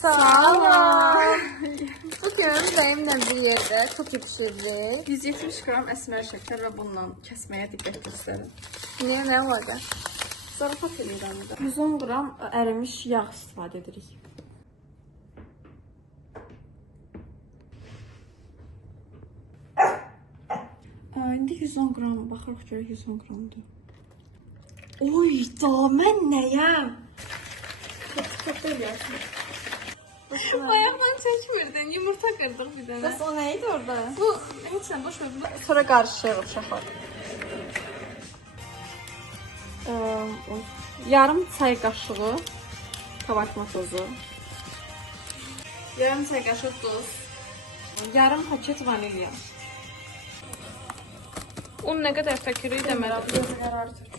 Salam. Bugün Zəyimlə bir yerdə kuki pişirdik. 170 qram əsmər şəkər və bununla kəsməyə diqqət göstərin. Niyə, nə olacaq? Zarafat edirəm də. 110 qram ərimiş yağ istifadə edirik. İndi 110 qram, baxırıq görək 110 qramdır. Oy, da mən nəyəm? Çok eləyəsin. Ayaqdan çəkmirdin, yumurta qırdıq bir dənə. Bəs o nə idi orada? Bu, heç nə, boş ver. Sonra qarışdırırıq uşaqlar. Yarım çay qaşığı kabartma tozu. Yarım çay qaşığı duz. Yarım paket vanilya. Un nə qədər tökürük demədim. Gözü qərar tök.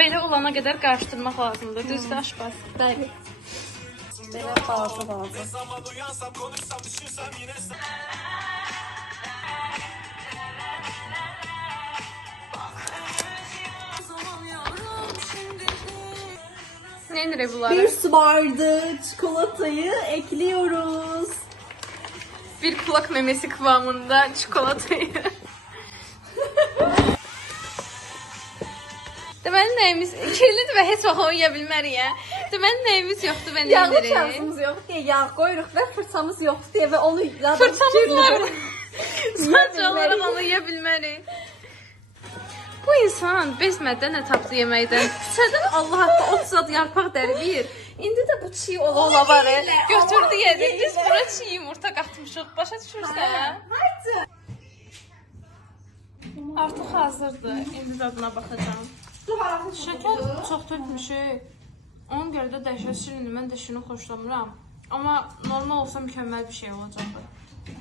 Belə olana qədər qarışdırmaq lazımdır. Düzdür aşpaz? Bəli. Belə balaca. Nə edir bunları? Bir su bardağı çikolatayı ekliyoruz. Bir kulak memesi kıvamında çikolatayı. Deməli nəyimiz kirlidir və heç vaxt oynaya bilmərik ya. Deməli nəyimiz yoxdur və nə Yağlı edirik? şansımız yox deyə yağ qoyuruq və fırçamız yoxdur deyə və onu Fırçamız var. Sadəcə olaraq onu yeyə bilmərik. Bu insan bezmədən nə tapdı yeməkdən. Küçədən Allah haqqı 30 ad yarpaq dərilir. İndi də bu çiğ ola var. Götürdü yedi. Biz bura çiğ yumurta qatmışıq. Başa düşürsən? Artıq hazırdır. İndi dadına baxacağım. Şəkər çox tökmüşük. Ona görə də dəhşət şirindir. Mən də şirini xoşlamıram. Amma normal olsa mükəmməl bir şey olacaqdır.